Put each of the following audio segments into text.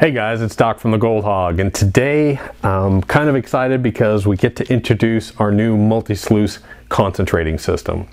Hey guys, it's Doc from the Gold Hog, and today I'm kind of excited because we get to introduce our new multi-sluice concentrating system.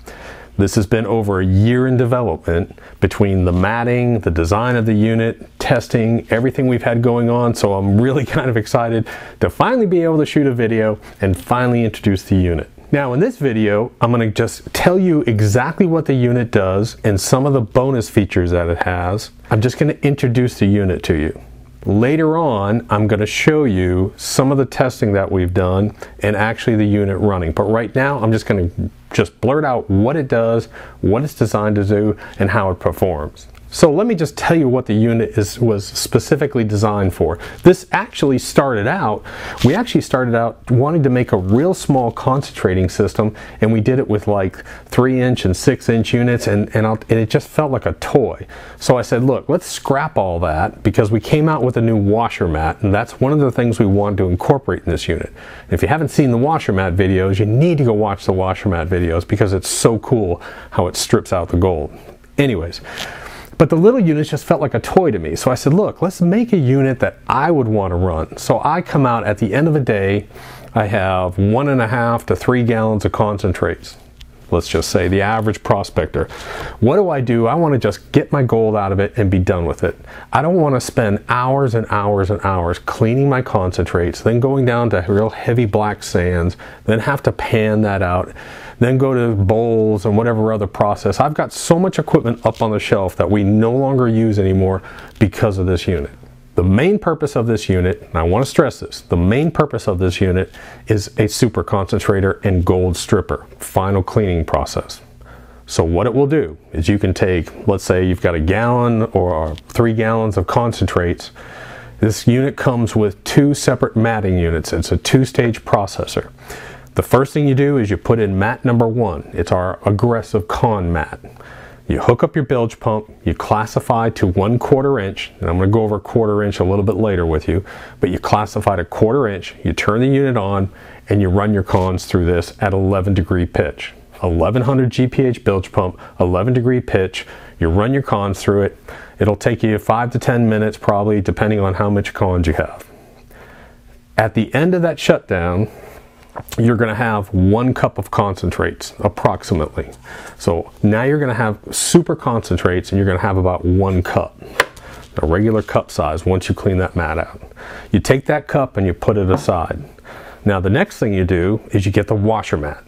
This has been over a year in development between the matting, the design of the unit, testing, everything we've had going on, so I'm really kind of excited to finally be able to shoot a video and finally introduce the unit. Now in this video, I'm going to just tell you exactly what the unit does and some of the bonus features that it has. I'm just going to introduce the unit to you. Later on, I'm going to show you some of the testing that we've done and actually the unit running. But right now, I'm just going to blurt out what it does, what it's designed to do, and how it performs. So let me just tell you what the unit was specifically designed for. This actually started out, we actually started out wanting to make a real small concentrating system, and we did it with like 3-inch and 6-inch units, and it just felt like a toy. So I said, look, let's scrap all that because we came out with a new washer mat, and that's one of the things we wanted to incorporate in this unit. And if you haven't seen the washer mat videos, you need to go watch the washer mat videos because it's so cool how it strips out the gold. Anyways. But the little units just felt like a toy to me. So I said, look, let's make a unit that I would want to run. So I come out at the end of the day, I have 1.5 to 3 gallons of concentrates. Let's just say the average prospector. What do? I want to just get my gold out of it and be done with it. I don't want to spend hours and hours and hours cleaning my concentrates, then going down to real heavy black sands, then have to pan that out, then go to bowls and whatever other process. I've got so much equipment up on the shelf that we no longer use anymore because of this unit. The main purpose of this unit, and I want to stress this, the main purpose of this unit is a super concentrator and gold stripper, final cleaning process. So what it will do is you can take, let's say you've got 1 gallon or 3 gallons of concentrates. This unit comes with 2 separate matting units. It's a 2-stage processor. The first thing you do is you put in mat number 1. It's our aggressive con mat. You hook up your bilge pump, you classify to 1/4 inch, and I'm going to go over 1/4 inch a little bit later with you, but you classify to 1/4 inch, you turn the unit on, and you run your cons through this at 11-degree pitch. 1100 GPH bilge pump, 11-degree pitch, you run your cons through it. It'll take you 5 to 10 minutes probably, depending on how much cons you have. At the end of that shutdown, you're going to have 1 cup of concentrates approximately. So now you're going to have super concentrates and you're going to have about 1 cup, a regular cup size once you clean that mat out. You take that cup and you put it aside. Now the next thing you do is you get the washer mat.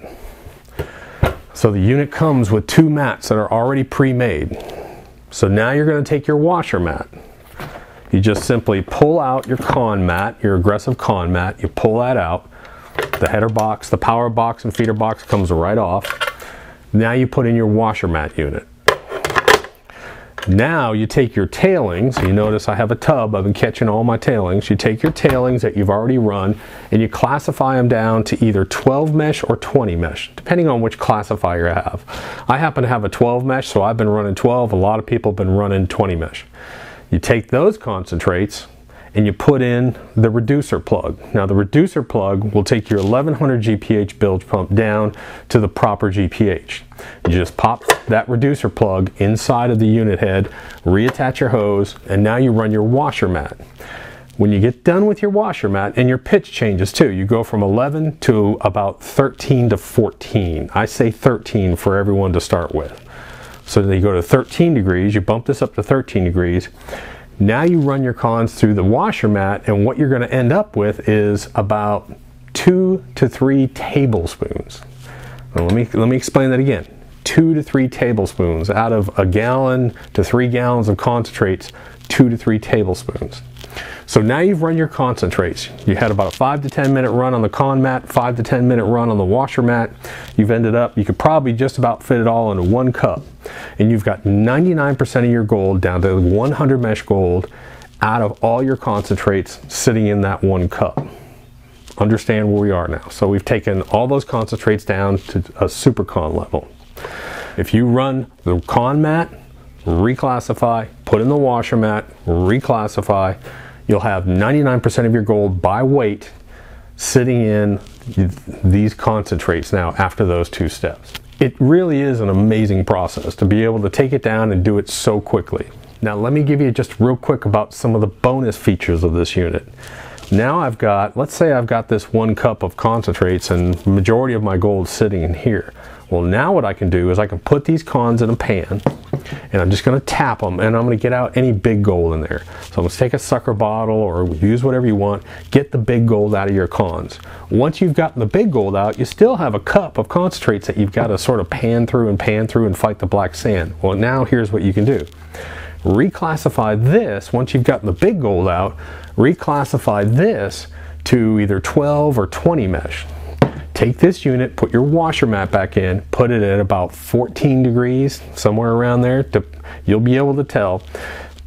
So the unit comes with 2 mats that are already pre-made. So now you're going to take your washer mat. You just simply pull out your con mat, your aggressive con mat, you pull that out. The header box, the power box and feeder box comes right off. Now you put in your washer mat unit. Now you take your tailings, you notice I have a tub, I've been catching all my tailings. You take your tailings that you've already run and you classify them down to either 12 mesh or 20 mesh, depending on which classifier you have. I happen to have a 12 mesh, so I've been running 12. A lot of people have been running 20 mesh. You take those concentrates and you put in the reducer plug. Now the reducer plug will take your 1100 GPH bilge pump down to the proper GPH. You just pop that reducer plug inside of the unit head, reattach your hose, and now you run your washer mat. When you get done with your washer mat, and your pitch changes too, you go from 11 to about 13 to 14. I say 13 for everyone to start with. So then you go to 13 degrees, you bump this up to 13 degrees, now you run your cons through the washer mat, and what you're going to end up with is about 2 to 3 tablespoons. Now let me explain that again. 2 to 3 tablespoons out of 1 gallon to 3 gallons of concentrates, 2 to 3 tablespoons. So now you've run your concentrates. You had about a 5 to 10 minute run on the con mat, 5 to 10 minute run on the washer mat. You've ended up, you could probably just about fit it all into 1 cup. And you've got 99% of your gold down to 100 mesh gold out of all your concentrates sitting in that 1 cup. Understand where we are now. So we've taken all those concentrates down to a super con level. If you run the con mat, reclassify, put in the washer mat, reclassify, you'll have 99% of your gold by weight sitting in these concentrates now after those 2 steps. It really is an amazing process to be able to take it down and do it so quickly. Now let me give you just real quick about some of the bonus features of this unit. Now I've got, let's say I've got this 1 cup of concentrates and the majority of my gold sitting in here. Well, now what I can do is I can put these cons in a pan and I'm just going to tap them and I'm going to get out any big gold in there. So I'm going to take a sucker bottle or use whatever you want, get the big gold out of your cons. Once you've gotten the big gold out, you still have a cup of concentrates that you've got to sort of pan through and fight the black sand. Well, now here's what you can do. Reclassify this, once you've gotten the big gold out, reclassify this to either 12 or 20 mesh. Take this unit, put your washer mat back in, put it at about 14 degrees, somewhere around there. You'll be able to tell.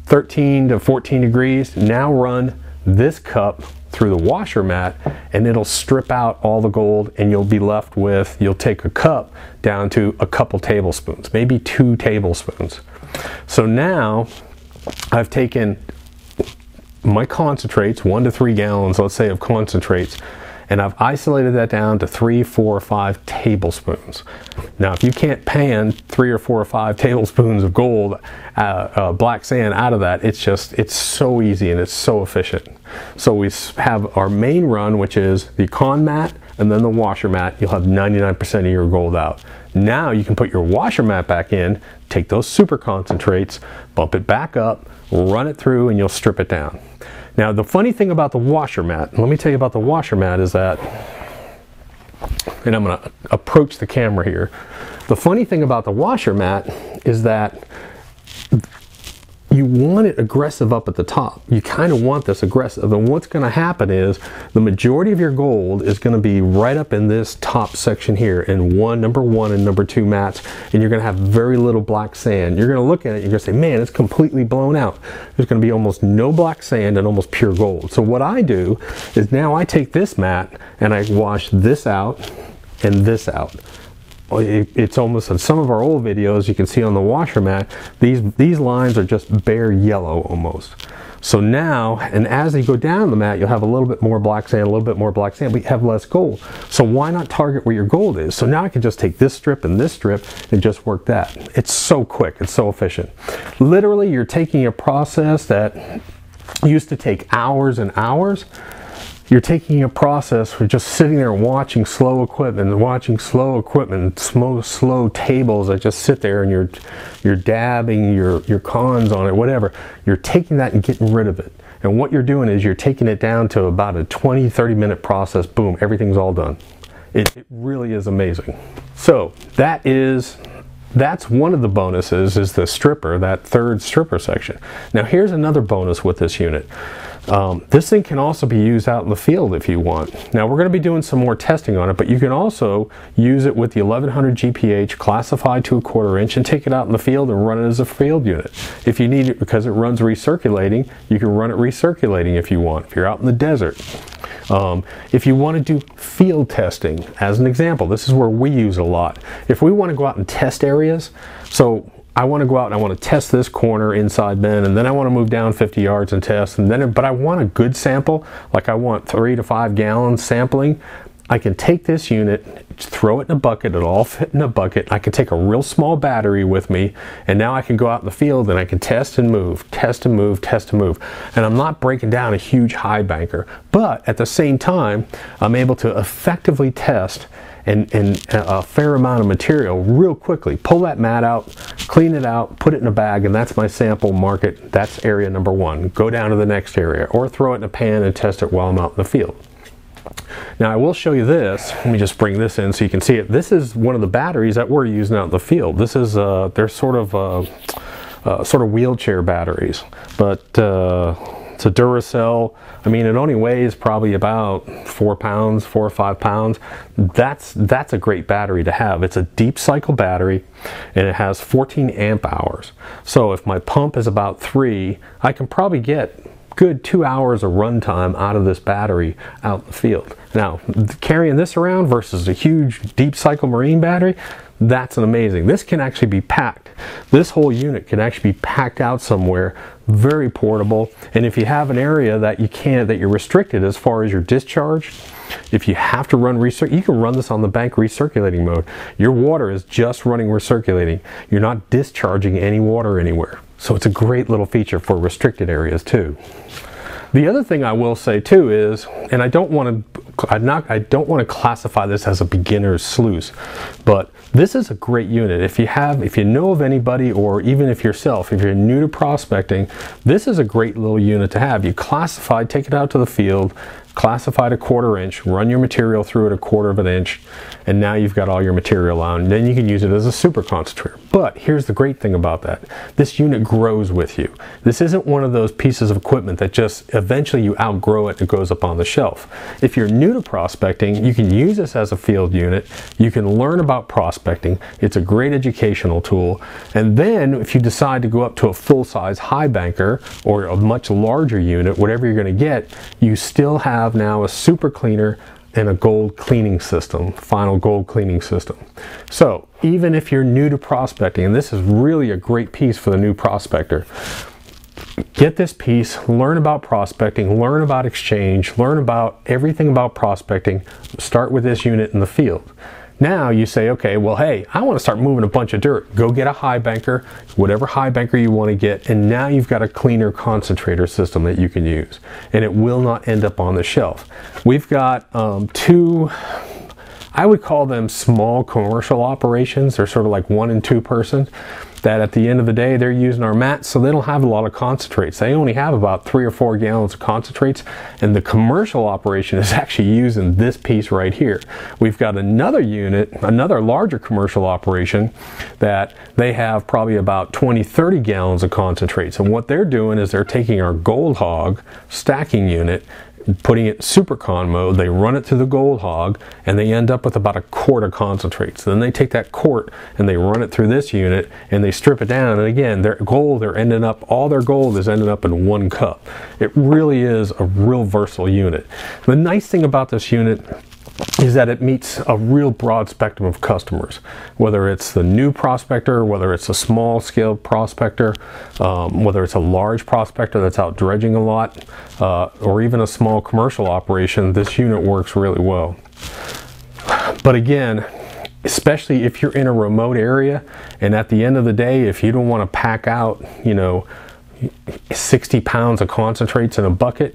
13 to 14 degrees. Now run this cup through the washer mat and it'll strip out all the gold and you'll be left with, you'll take a cup down to a couple tablespoons, maybe 2 tablespoons. So now I've taken my concentrates, 1 to 3 gallons, let's say, of concentrates, and I've isolated that down to 3, 4, or 5 tablespoons. Now, if you can't pan 3 or 4 or 5 tablespoons of gold, black sand out of that, it's so easy and it's so efficient. So we have our main run, which is the con mat and then the washer mat. You'll have 99% of your gold out. Now you can put your washer mat back in, take those super concentrates, bump it back up, run it through, and you'll strip it down. Now, the funny thing about the washer mat, let me tell you about the washer mat, is that, and I'm going to approach the camera here. The funny thing about the washer mat is that you want it aggressive up at the top. You kind of want this aggressive. And what's going to happen is the majority of your gold is going to be right up in this top section here in number 1 and number 2 mats, and you're going to have very little black sand. You're going to look at it and you're going to say, man, it's completely blown out. There's going to be almost no black sand and almost pure gold. So what I do is now I take this mat and I wash this out and this out. It's almost, in some of our old videos you can see on the washer mat, these lines are just bare yellow almost. So now, and as you go down the mat, you'll have a little bit more black sand, a little bit more black sand, but you have less gold. So why not target where your gold is? So now I can just take this strip and just work that. It's so quick, it's so efficient. Literally, you're taking a process that used to take hours and hours. You're taking a process for just sitting there watching slow equipment, slow tables that just sit there and you're dabbing your cons on it, whatever. You're taking that and getting rid of it. And what you're doing is you're taking it down to about a 20-30 minute process. Boom, everything's all done. It really is amazing. So that's one of the bonuses, is the stripper, that third stripper section. Now here's another bonus with this unit. This thing can also be used out in the field if you want. Now we're going to be doing some more testing on it, but you can also use it with the 1100 GPH classified to 1/4 inch and take it out in the field and run it as a field unit. If you need it, because it runs recirculating, you can run it recirculating if you want, if you're out in the desert. If you want to do field testing, as an example, this is where we use it a lot. If we want to go out and test areas, so I want to go out and I want to test this corner inside bin, and then I want to move down 50 yards and test, and then, but I want a good sample, like I want 3 to 5 gallons sampling. I can take this unit, throw it in a bucket, it'll all fit in a bucket. I can take a real small battery with me, and now I can go out in the field and I can test and move, test and move, test and move. And I'm not breaking down a huge high banker, but at the same time, I'm able to effectively test and a fair amount of material real quickly. Pull that mat out, clean it out, put it in a bag, and that's my sample, mark it. That's area number 1. Go down to the next area, or throw it in a pan and test it while I'm out in the field. Now I will show you this. Let me just bring this in so you can see it. This is one of the batteries that we're using out in the field. This is they're sort of wheelchair batteries, but it's a Duracell. I mean, it only weighs probably about 4 pounds, 4 or 5 pounds. That's a great battery to have. It's a deep cycle battery, and it has 14 amp hours. So if my pump is about 3, I can probably get good 2 hours of runtime out of this battery out in the field. Now, carrying this around versus a huge deep cycle marine battery, that's an amazing. This can actually be packed. This whole unit can actually be packed out somewhere, very portable. And if you have an area that you're restricted as far as your discharge, if you have to run you can run this on the bank recirculating mode. Your water is just running recirculating. You're not discharging any water anywhere. So it's a great little feature for restricted areas too. The other thing I will say too is, and I don't want to classify this as a beginner's sluice, but this is a great unit. If you know of anybody, or even if you're new to prospecting, this is a great little unit to have. You classify, take it out to the field, classify it 1/4 inch, run your material through it 1/4 of an inch, and now you've got all your material out, and then you can use it as a super concentrator. But here's the great thing about that. This unit grows with you. This isn't one of those pieces of equipment that just eventually you outgrow it and it goes up on the shelf. If you're new to prospecting, you can use this as a field unit. You can learn about prospecting. It's a great educational tool. And then if you decide to go up to a full-size high banker or a much larger unit, whatever you're going to get, you still have now a super cleaner and a gold cleaning system, final gold cleaning system. So even if you're new to prospecting, and this is really a great piece for the new prospector, get this piece, learn about prospecting, learn about exchange, learn about everything about prospecting. Start with this unit in the field. Now you say, okay, well, hey, I want to start moving a bunch of dirt. Go get a high banker, whatever high banker you want to get, and now you've got a cleaner concentrator system that you can use, and it will not end up on the shelf. We've got two, I would call them small commercial operations. They're sort of like 1 and 2 person, that at the end of the day, they're using our mats, so they don't have a lot of concentrates. They only have about 3 or 4 gallons of concentrates, and the commercial operation is actually using this piece right here. We've got another unit, another larger commercial operation, that they have probably about 20-30 gallons of concentrates, and what they're doing is they're taking our Gold Hog stacking unit, putting it super con mode, they run it through the Gold Hog, and they end up with about 1 quart of concentrates. Then they take that quart and they run it through this unit and they strip it down, and again, their gold, all their gold is ending up in 1 cup. It really is a real versatile unit. The nice thing about this unit is that it meets a real broad spectrum of customers, whether it's the new prospector, whether it's a small scale prospector, whether it's a large prospector that's out dredging a lot, or even a small commercial operation. This unit works really well. But again, especially if you're in a remote area, and at the end of the day, if you don't want to pack out, 60 pounds of concentrates in a bucket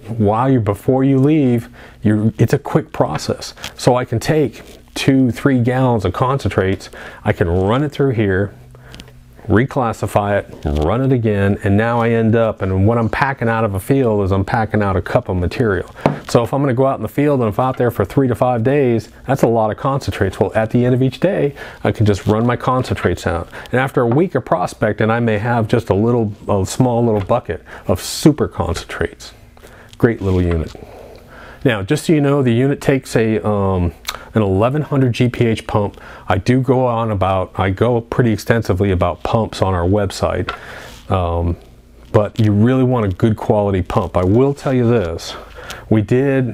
before you leave, it's a quick process. So I can take 2-3 gallons of concentrates, I can run it through here, reclassify it, run it again, and now I end up, and what I'm packing out of a field is I'm packing out 1 cup of material. So if I'm going to go out in the field and if I'm out there for 3 to 5 days, that's a lot of concentrates. Well, at the end of each day, I can just run my concentrates out. And after a week of prospecting, I may have just a small little bucket of super concentrates. Great little unit. Now, just so you know, the unit takes an 1100 GPH pump. I go pretty extensively about pumps on our website, but you really want a good quality pump. I will tell you this.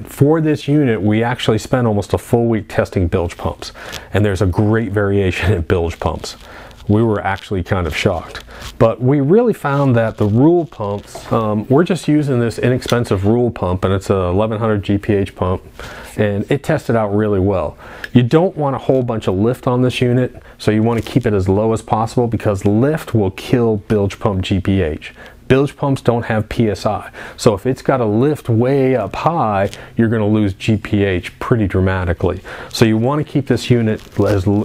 For this unit, we actually spent almost a full week testing bilge pumps, and there's a great variation in bilge pumps. We were actually kind of shocked. But we really found that the rule pumps, we're just using this inexpensive rule pump, and it's a 1100 GPH pump, and it tested out really well. You don't want a whole bunch of lift on this unit, so you want to keep it as low as possible, because lift will kill bilge pump GPH. Bilge pumps don't have PSI, so if it's got a lift way up high, you're going to lose GPH pretty dramatically. So you want to keep this unit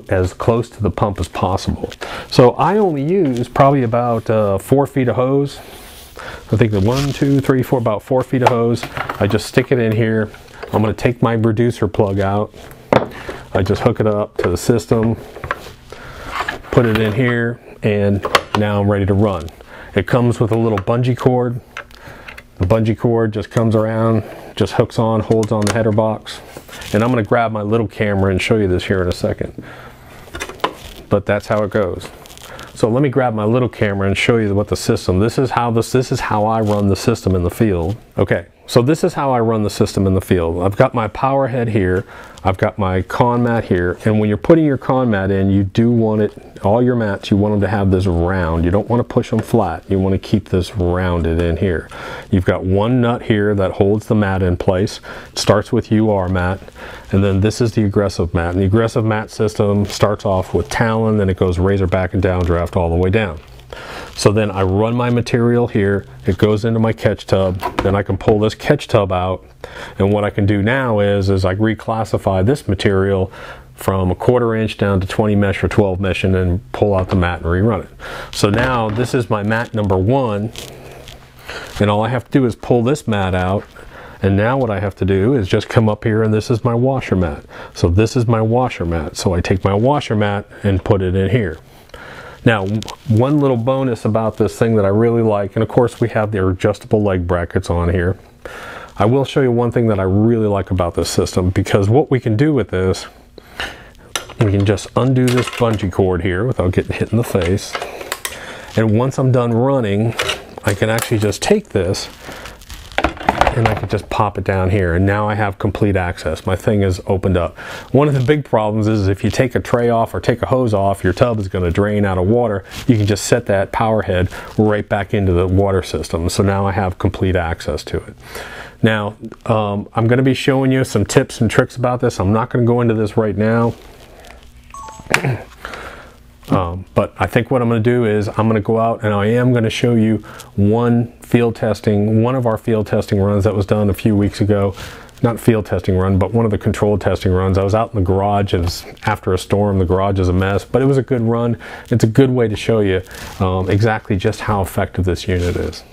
as close to the pump as possible. So I only use probably about 4 feet of hose. I think the 1, 2, 3, 4, about 4 feet of hose. I just stick it in here. I'm going to take my reducer plug out. I just hook it up to the system, put it in here, and now I'm ready to run. It comes with a little bungee cord. The bungee cord just comes around, just hooks on, holds on the header box. And I'm going to grab my little camera and show you this here in a second. But that's how it goes. So let me grab my little camera and show you what the system. This is how I run the system in the field. Okay, so this is how I run the system in the field. I've got my power head here. I've got my con mat here, and when you're putting your con mat in, you do want it, all your mats, you want them to have this round. You don't want to push them flat. You want to keep this rounded in here. You've got 1 nut here that holds the mat in place. It starts with UR mat, and then this is the aggressive mat. And the aggressive mat system starts off with talon, then it goes razorback and downdraft all the way down. So then I run my material here, it goes into my catch tub, then I can pull this catch tub out, and what I can do now is I reclassify this material from a 1/4 inch down to 20 mesh or 12 mesh and then pull out the mat and rerun it. So now this is my mat number 1, and all I have to do is pull this mat out, and now what I have to do is just come up here and this is my washer mat. So this is my washer mat. So I take my washer mat and put it in here. Now, one little bonus about this thing that I really like, and of course we have the adjustable leg brackets on here. I will show you one thing that I really like about this system, because what we can do with this, we can just undo this bungee cord here without getting hit in the face. And once I'm done running, I can actually just take this and I can just pop it down here, and now I have complete access. My thing is opened up. One of the big problems is if you take a tray off or take a hose off, your tub is going to drain out of water. You can just set that power head right back into the water system. So now I have complete access to it. Now, I'm going to be showing you some tips and tricks about this. I'm not going to go into this right now. But I think what I'm going to do is I'm going to go out and I am going to show you one of our field testing runs that was done a few weeks ago. Not field testing run, but one of the controlled testing runs. I was out in the garage, and after a storm, the garage is a mess, but it was a good run. It's a good way to show you exactly just how effective this unit is.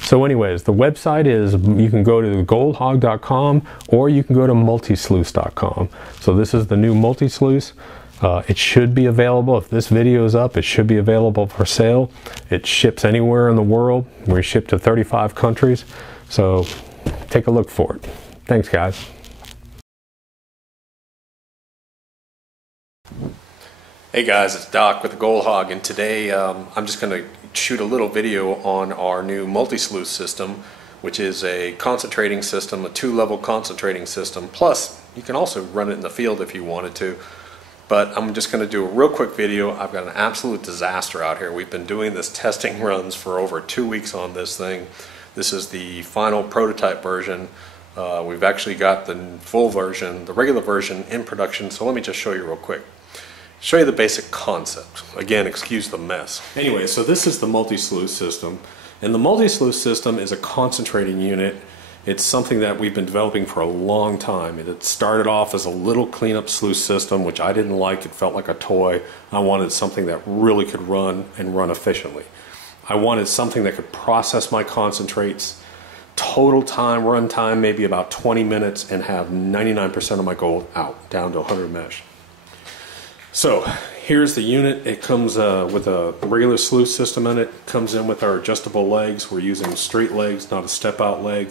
So anyways, the website is, you can go to goldhog.com or you can go to multisluice.com. So this is the new Multisluice. It should be available, if this video is up, it should be available for sale. It ships anywhere in the world. We ship to 35 countries. So take a look for it. Thanks, guys. Hey guys, it's Doc with the Gold Hog, and today I'm just going to shoot a little video on our new Multisluice system, which is a concentrating system, a 2-level concentrating system. Plus, you can also run it in the field if you wanted to. But I'm just going to do a real quick video. I've got an absolute disaster out here. We've been doing this testing runs for over 2 weeks on this thing. This is the final prototype version. We've actually got the full version, the regular version, in production. So let me just show you real quick. Show you the basic concept. Again, excuse the mess. Anyway, so this is the Multisluice system. And the Multisluice system is a concentrating unit. It's something that we've been developing for a long time. It started off as a little cleanup sluice system, which I didn't like. It felt like a toy. I wanted something that really could run and run efficiently. I wanted something that could process my concentrates, total time, run time, maybe about 20 minutes, and have 99% of my gold out, down to 100 mesh. So here's the unit. It comes with a regular sluice system in it. Comes in with our adjustable legs. We're using straight legs, not a step out leg.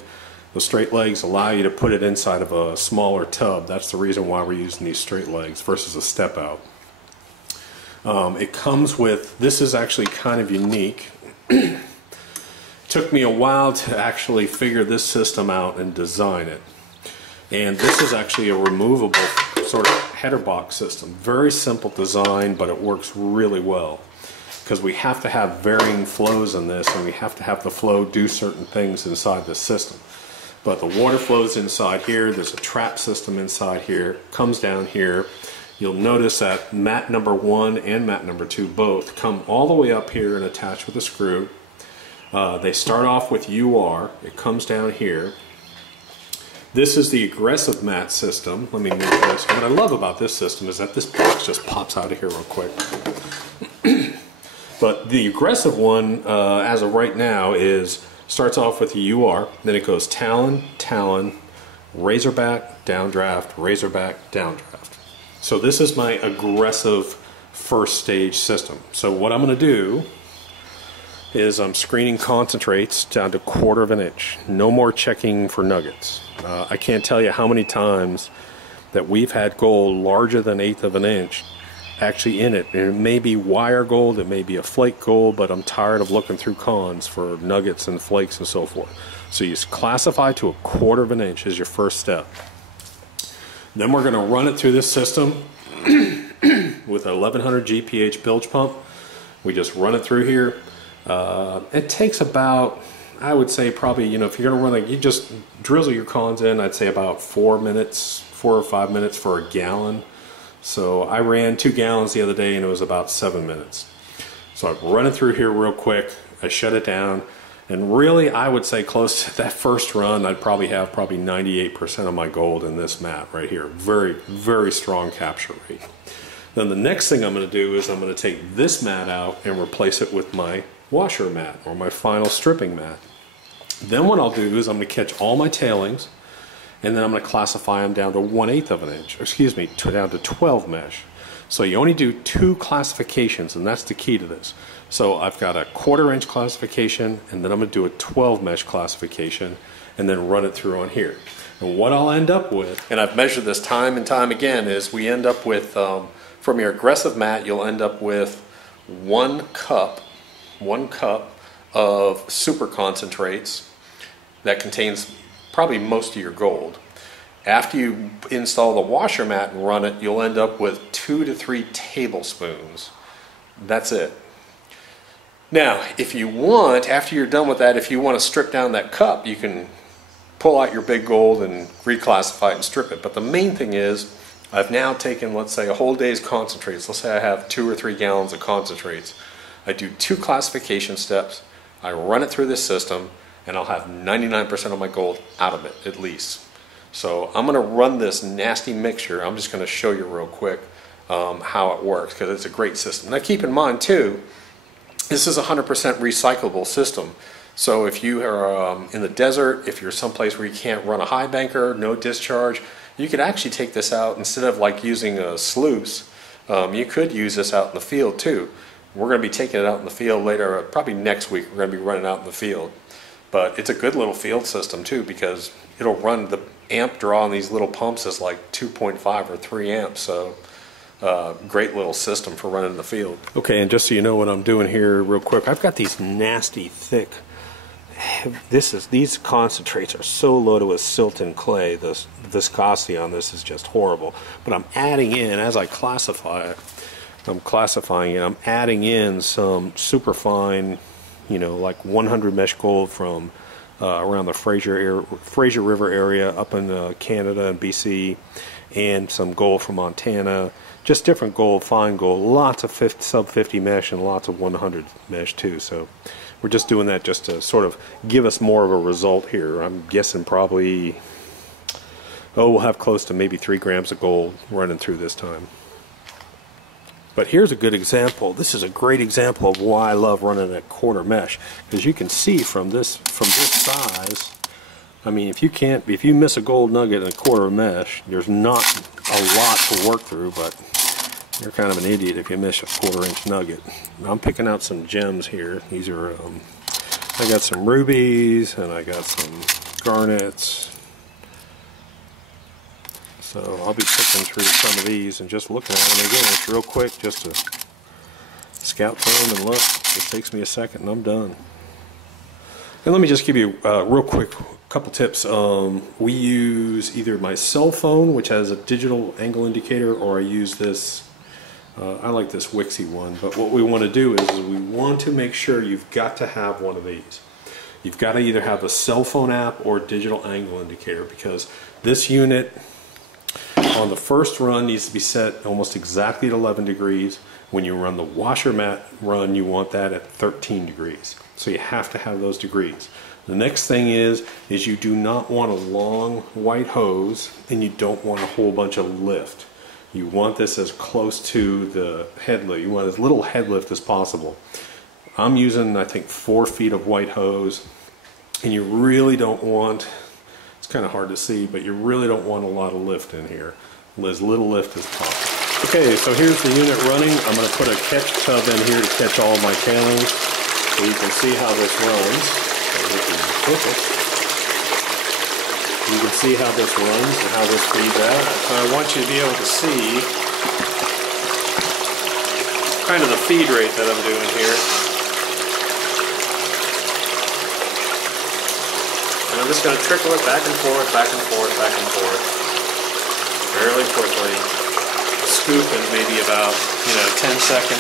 The straight legs allow you to put it inside of a smaller tub. That's the reason why we're using these straight legs versus a step out. It comes with, this is actually kind of unique. Took me a while to actually figure this system out and design it. And this is actually a removable sort of header box system. Very simple design, but it works really well. Because we have to have varying flows in this, and we have to have the flow do certain things inside the system. But the water flows inside here. There's a trap system inside here. Comes down here. You'll notice that mat number 1 and mat number 2 both come all the way up here and attach with a screw. They start off with UR. It comes down here. This is the aggressive mat system. Let me move this. What I love about this system is that this box just pops out of here real quick. But the aggressive one, as of right now, starts off with a UR, then it goes talon, talon, razorback, downdraft, razorback, downdraft. So this is my aggressive first stage system. So what I'm going to do is I'm screening concentrates down to 1/4 inch. No more checking for nuggets. I can't tell you how many times that we've had gold larger than 1/8 inch actually in it. And it may be wire gold, it may be a flake gold, but I'm tired of looking through cons for nuggets and flakes and so forth. So you classify to 1/4 inch as your first step. Then we're going to run it through this system with an 1100 GPH bilge pump. We just run it through here. It takes about, I would say probably, if you're going to run you just drizzle your cons in, I'd say about 4 minutes, 4 or 5 minutes for a gallon. So I ran 2 gallons the other day and it was about 7 minutes. So I run it through here real quick, I shut it down, and really I would say close to that first run I'd probably have 98% of my gold in this mat right here. Very, very strong capture rate. Then the next thing I'm going to do is I'm going to take this mat out and replace it with my washer mat, or my final stripping mat. Then what I'll do is I'm going to catch all my tailings, and then I'm going to classify them down to 1/8 of an inch, down to 12 mesh. So you only do 2 classifications, and that's the key to this. So I've got a 1/4 inch classification, and then I'm going to do a 12 mesh classification, and then run it through on here. And what I'll end up with, and I've measured this time and time again, is we end up with, from your aggressive mat, you'll end up with 1 cup of super concentrates that contains probably most of your gold. After you install the washer mat and run it, you'll end up with 2 to 3 tablespoons. That's it. Now, if you want, after you're done with that, if you want to strip down that cup, you can pull out your big gold and reclassify it and strip it. But the main thing is, I've now taken, let's say, a whole day's concentrates. Let's say I have 2 or 3 gallons of concentrates. I do 2 classification steps, I run it through this system, and I'll have 99% of my gold out of it, at least. So I'm going to run this nasty mixture. I'm just going to show you real quick how it works, because it's a great system. Now keep in mind too, this is a 100% recyclable system. So if you are in the desert, if you're someplace where you can't run a high banker, no discharge, you could actually take this out instead of like using a sluice. You could use this out in the field too. We're going to be taking it out in the field later, probably next week. We're going to be running out in the field. But it's a good little field system too, because it'll run, the amp draw on these little pumps is like 2.5 or 3 amps. So great little system for running in the field. Okay, and just so you know what I'm doing here real quick, I've got these nasty thick, these concentrates are so loaded with silt and clay, the viscosity on this is just horrible. But I'm adding in, as I classify it, I'm adding in some super fine, you know, like 100 mesh gold from around the Fraser River area up in Canada and BC, and some gold from Montana. Just different gold, fine gold, lots of sub 50 mesh and lots of 100 mesh too. So we're just doing that just to sort of give us more of a result here. I'm guessing probably, we'll have close to maybe 3 grams of gold running through this time. But here's a good example. This is a great example of why I love running at 1/4 mesh, because you can see from this size. I mean, if you miss a gold nugget in a 1/4 mesh, there's not a lot to work through, but you're kind of an idiot if you miss a 1/4 inch nugget. Now, I'm picking out some gems here. These are, I got some rubies and I got some garnets. So I'll be picking through some of these and just looking at them again. It's real quick just to scout through them and look. It takes me a second and I'm done. And let me just give you a real quick couple tips. We use either my cell phone, which has a digital angle indicator, or I use this, I like this Wixie one. But what we want to do is we want to make sure you've got to have one of these. You've got to either have a cell phone app or digital angle indicator, because this unit on the first run needs to be set almost exactly at 11 degrees. When you run the washer mat run, you want that at 13 degrees. So you have to have those degrees. The next thing is you do not want a long white hose, and you don't want a whole bunch of lift. You want this as close to the head lift. You want as little head lift as possible. I'm using, I think, 4 feet of white hose, and you really don't want, it's kind of hard to see, but you really don't want a lot of lift in here. As little lift as possible. Okay, so here's the unit running. I'm going to put a catch tub in here to catch all my tailings, so you can see how this runs. You can see how this runs and how this feeds out. So I want you to be able to see kind of the feed rate that I'm doing here. And I'm just going to trickle it back and forth, back and forth, back and forth, fairly quickly. A scoop in maybe about, 10 seconds.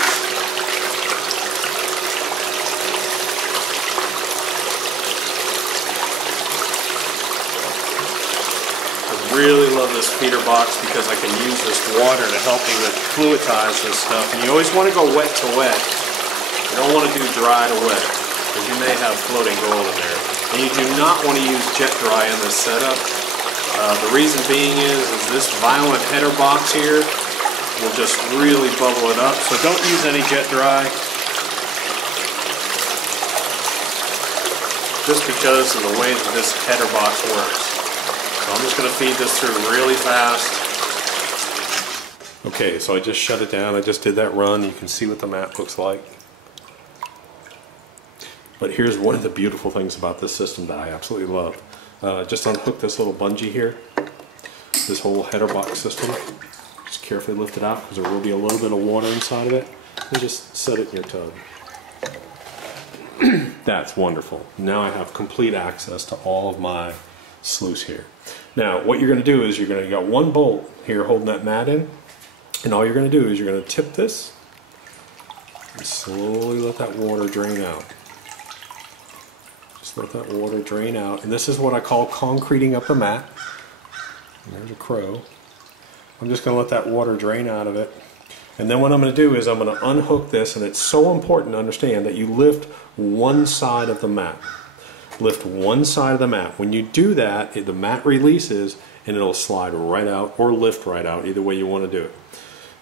I really love this feeder box because I can use this water to help me with fluidize this stuff. And you always want to go wet to wet. You don't want to do dry to wet. because you may have floating gold in there. And you do not want to use jet dry in this setup. The reason being is this violent header box here will just really bubble it up. So don't use any jet dry, just because of the way that this header box works. So I'm just going to feed this through really fast. Okay, so I just shut it down. I just did that run. You can see what the mat looks like. But here's one of the beautiful things about this system that I absolutely love. Just unhook this little bungee here, this whole header box system. Just carefully lift it out because there will be a little bit of water inside of it. And just set it in your tub. That's wonderful. Now I have complete access to all of my sluice here. Now what you're going to do is you're going to got one bolt here holding that mat in, and all you're going to do is you're going to tip this and slowly let that water drain out. Just let that water drain out, and this is what I call concreting up the mat. And there's a crow. I'm just going to let that water drain out of it. And then what I'm going to do is I'm going to unhook this, and it's so important to understand that you lift one side of the mat. Lift one side of the mat. When you do that, the mat releases and it'll slide right out or lift right out, either way you want to do it.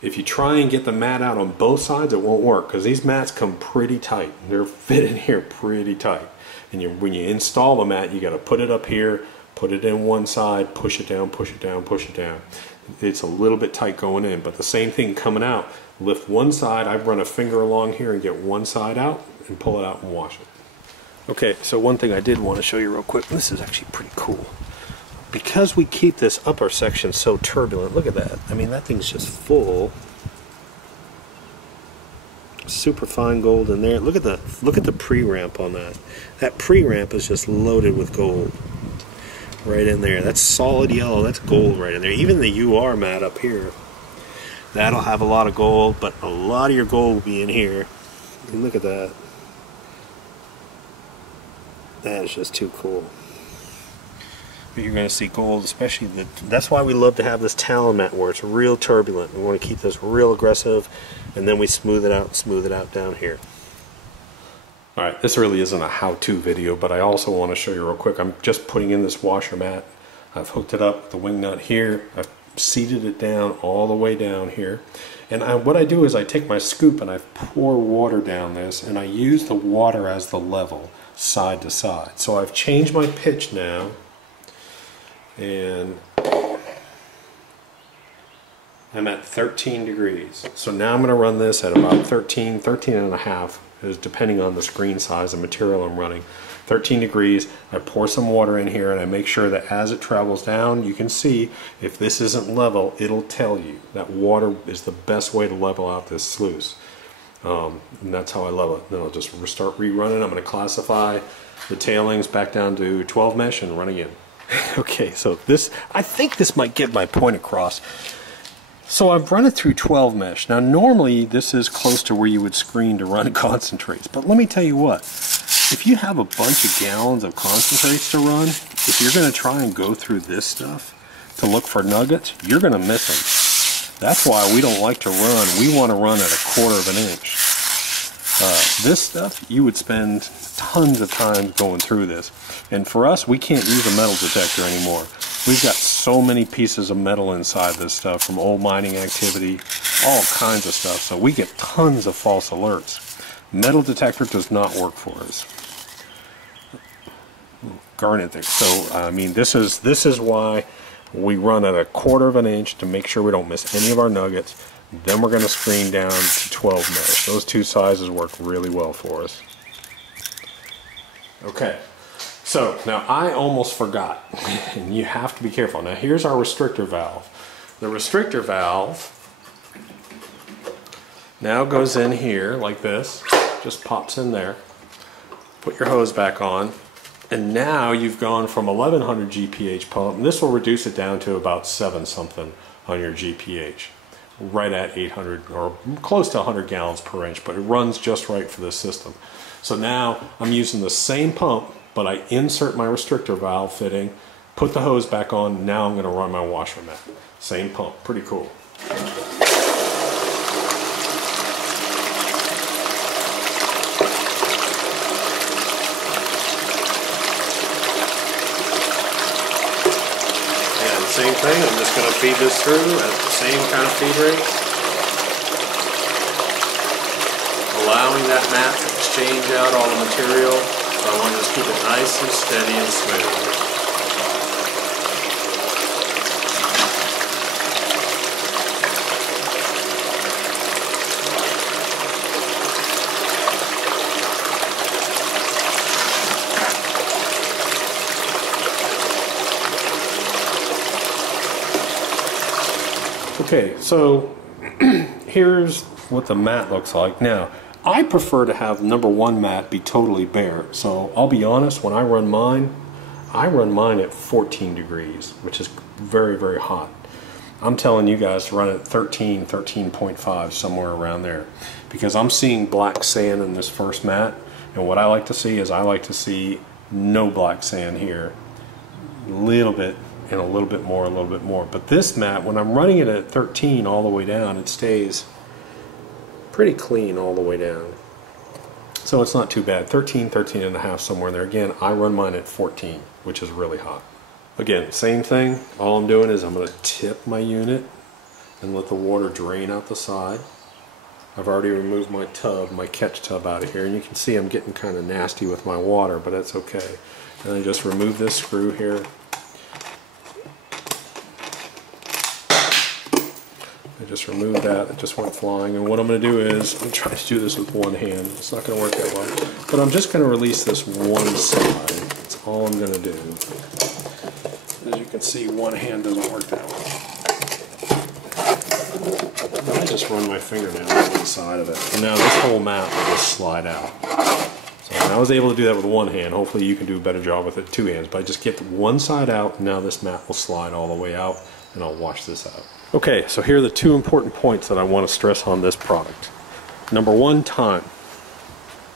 If you try and get the mat out on both sides, it won't work because these mats come pretty tight. They're fitted here pretty tight. And when you install the mat, you got to put it up here, put it in one side, push it down, push it down, push it down. It's a little bit tight going in, but the same thing coming out. Lift one side, I run a finger along here and get one side out and pull it out and wash it. Okay, so one thing I did want to show you real quick, this is actually pretty cool. Because we keep this upper section so turbulent, look at that. I mean, that thing's just full. Super fine gold in there. Look at the pre-ramp on that. That pre-ramp is just loaded with gold. Right in there. That's solid yellow. That's gold right in there. Even the UR mat up here, that'll have a lot of gold, but a lot of your gold will be in here. And look at that. That is just too cool. But you're going to see gold, especially that's why we love to have this talon mat where it's real turbulent. We want to keep this real aggressive, and then we smooth it out down here. Alright, this really isn't a how-to video, but I also want to show you real quick. I'm just putting in this washer mat. I've hooked it up with the wing nut here. I've seated it down all the way down here. And what I do is I take my scoop and I pour water down this, and I use the water as the level, side to side. So I've changed my pitch now, and I'm at 13 degrees. So now I'm going to run this at about 13 and a half. Is depending on the screen size and material I'm running. 13 degrees, I pour some water in here and I make sure that as it travels down, you can see if this isn't level, it'll tell you. That water is the best way to level out this sluice. And that's how I level it. Then I'll just start rerunning. I'm going to classify the tailings back down to 12 mesh and run again. Okay, so I think this might get my point across. So I've run it through 12 mesh. Now normally this is close to where you would screen to run concentrates, but let me tell you what, if you have a bunch of gallons of concentrates to run, if you're going to try and go through this stuff to look for nuggets, you're going to miss them. That's why we don't like to run. We want to run at 1/4 of an inch. This stuff, you would spend tons of time going through this. And for us, we can't use a metal detector anymore. We've got so many pieces of metal inside this stuff from old mining activity, all kinds of stuff. So we get tons of false alerts. Metal detector does not work for us. Garnet thing. So I mean, this is why we run at 1/4 of an inch to make sure we don't miss any of our nuggets. Then we're going to screen down to 12 mesh. Those two sizes work really well for us. Okay. So now I almost forgot, and you have to be careful. Now here's our restrictor valve. The restrictor valve now goes in here like this, just pops in there. Put your hose back on, and now you've gone from 1100 GPH pump, and this will reduce it down to about 7 something on your GPH, right at 800 or close to 100 gallons per inch, but it runs just right for this system. So now I'm using the same pump, but I insert my restrictor valve fitting, put the hose back on, now I'm going to run my washer mat. Same pump, pretty cool. thing. I'm just going to feed this through at the same kind of feed rate, allowing that mat to exchange out all the material. So I want to just keep it nice and steady and smooth. Okay, so here's what the mat looks like. Now, I prefer to have number one mat be totally bare. So I'll be honest, when I run mine at 14 degrees, which is very, very hot. I'm telling you guys to run it 13, 13.5, somewhere around there. Because I'm seeing black sand in this first mat, and what I like to see is I like to see no black sand here. A little bit, and a little bit more, a little bit more. But this mat, when I'm running it at 13 all the way down, it stays pretty clean all the way down. So it's not too bad. 13, 13 and a half, somewhere in there. Again, I run mine at 14, which is really hot. Again, same thing. All I'm doing is I'm going to tip my unit and let the water drain out the side. I've already removed my tub, my catch tub out of here, and you can see I'm getting kind of nasty with my water, but that's okay. And I just remove this screw here. I just removed that, it just went flying, and what I'm going to do is, I'm trying to do this with one hand, it's not going to work that well, but I'm just going to release this one side, that's all I'm going to do. As you can see, one hand doesn't work that well. I just run my fingernail on one side of it, and now this whole mat will just slide out. So I was able to do that with one hand, hopefully you can do a better job with it with two hands, but I just get one side out, and now this mat will slide all the way out, and I'll wash this out. Okay, so here are the two important points that I want to stress on this product. Number one, time.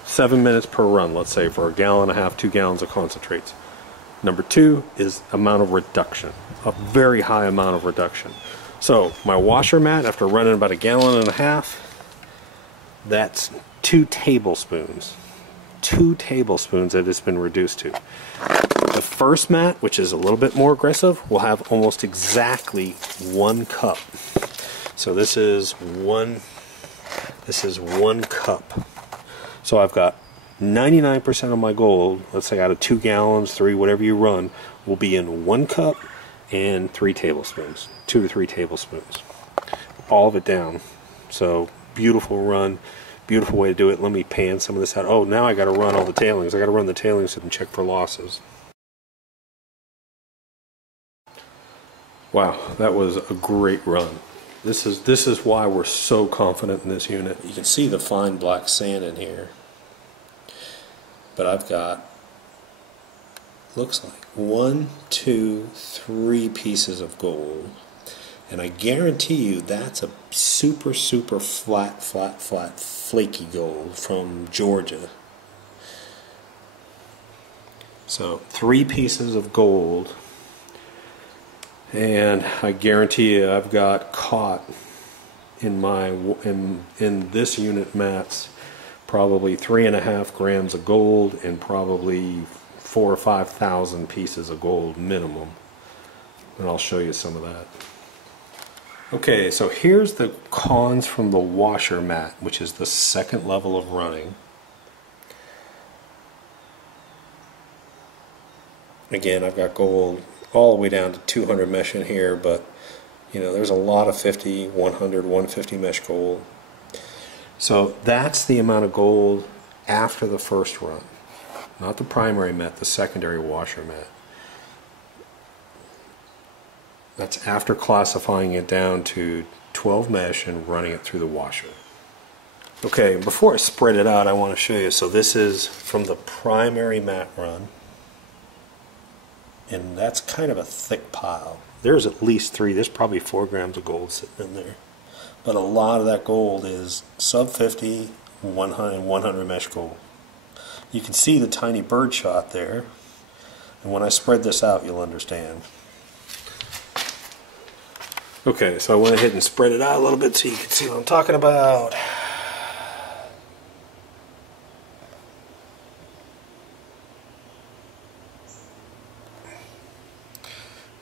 7 minutes per run, let's say, for a gallon and a half, 2 gallons of concentrates. Number two is amount of reduction, a very high amount of reduction. So my washer mat, after running about a gallon and a half, that's 2 tablespoons. 2 tablespoons that it's been reduced to. The first mat, which is a little bit more aggressive, will have almost exactly 1 cup. So this is one cup. So I've got 99% of my gold, let's say out of 2 gallons, 3, whatever you run, will be in 1 cup and 3 tablespoons. 2 to 3 tablespoons. All of it down. So beautiful run. Beautiful way to do it. Let me pan some of this out. Oh, now I got to run all the tailings. I got to run the tailings and check for losses. Wow, that was a great run. This is why we're so confident in this unit. You can see the fine black sand in here. But I've got, looks like 1, 2, 3 pieces of gold. And I guarantee you that's a super, super flat, flaky gold from Georgia. So 3 pieces of gold. And I guarantee you I've got caught in my in this unit mats probably 3.5 grams of gold and probably 4,000 or 5,000 pieces of gold minimum. And I'll show you some of that. Okay, so here's the cons from the washer mat, which is the second level of running. Again, I've got gold all the way down to 200 mesh in here, but you know, there's a lot of 50, 100, 150 mesh gold. So that's the amount of gold after the first run. Not the primary mat, the secondary washer mat. That's after classifying it down to 12 mesh and running it through the washer. Okay, before I spread it out, I want to show you. So this is from the primary mat run. And that's kind of a thick pile. There's at least 3, there's probably 4 grams of gold sitting in there. But a lot of that gold is sub 50, 100 mesh gold. You can see the tiny bird shot there. And when I spread this out, you'll understand. Okay, so I went ahead and spread it out a little bit so you can see what I'm talking about.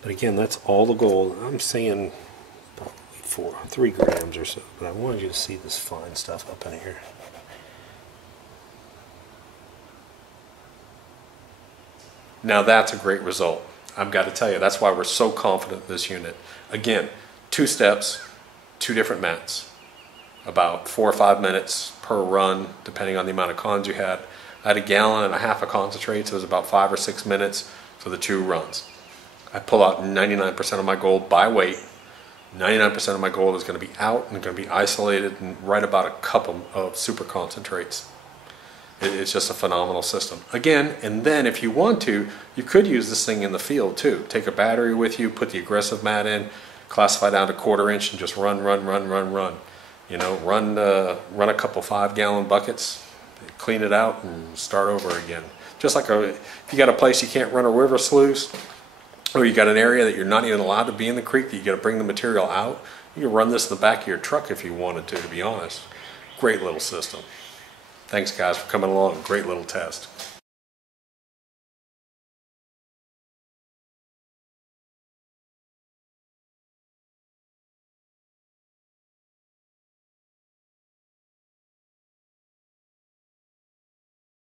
But again, that's all the gold. I'm saying about 3 grams or so, but I wanted you to see this fine stuff up in here. Now that's a great result. I've got to tell you, that's why we're so confident in this unit. Again, 2 steps, 2 different mats. About 4 or 5 minutes per run, depending on the amount of cons you had. I had 1.5 gallons of concentrate, so it was about 5 or 6 minutes for the 2 runs. I pull out 99% of my gold by weight. 99% of my gold is going to be out and going to be isolated and right about a cup of super concentrates. It's just a phenomenal system. Again, and then if you want to, you could use this thing in the field too. Take a battery with you, put the aggressive mat in, classify down to 1/4 inch and just run. You know, run a couple 5-gallon buckets, clean it out and start over again. Just like if you got a place you can't run a river sluice, or you got an area that you're not even allowed to be in the creek, that you got to bring the material out, you can run this in the back of your truck if you wanted to be honest. Great little system. Thanks guys for coming along. Great little test.